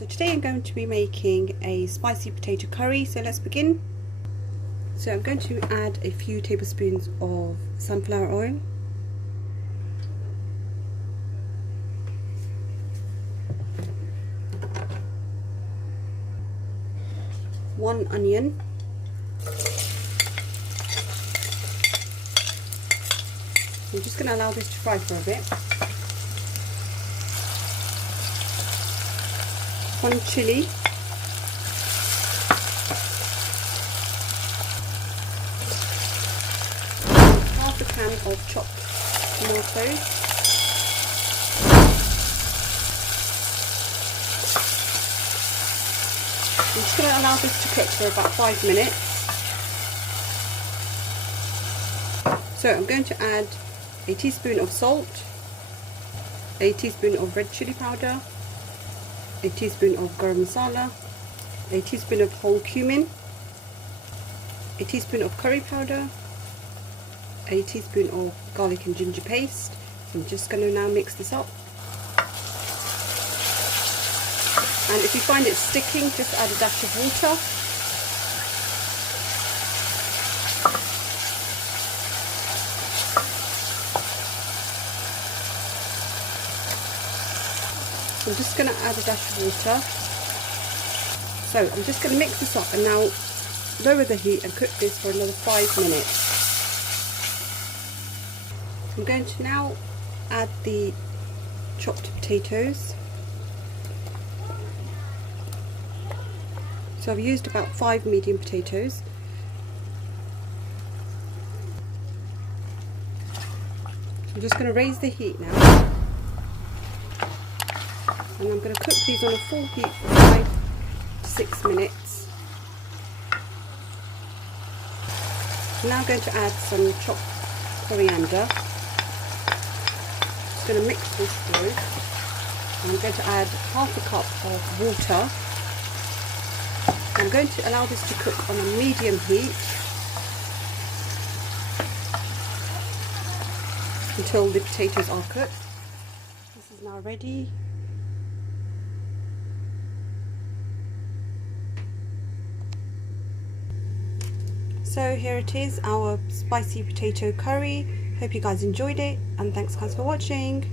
So today I'm going to be making a spicy potato curry, so let's begin. So I'm going to add a few tablespoons of sunflower oil, one onion, I'm just going to allow this to fry for a bit, one chilli, half a can of chopped tomatoes, I'm just going to allow this to cook for about 5 minutes. So I'm going to add a teaspoon of salt, a teaspoon of red chilli powder, a teaspoon of garam masala, a teaspoon of whole cumin, a teaspoon of curry powder, a teaspoon of garlic and ginger paste. So I'm just going to now mix this up. And if you find it sticking, just add a dash of water. I'm just going to add a dash of water. So I'm just going to mix this up and now lower the heat and cook this for another 5 minutes. I'm going to now add the chopped potatoes. So I've used about 5 medium potatoes. So I'm just going to raise the heat now. And I'm going to cook these on a full heat for 5 to 6 minutes. I'm now going to add some chopped coriander. Just going to mix this through. And I'm going to add half a cup of water. I'm going to allow this to cook on a medium heat until the potatoes are cooked. This is now ready. So here it is, our spicy potato curry. Hope you guys enjoyed it, and thanks guys for watching.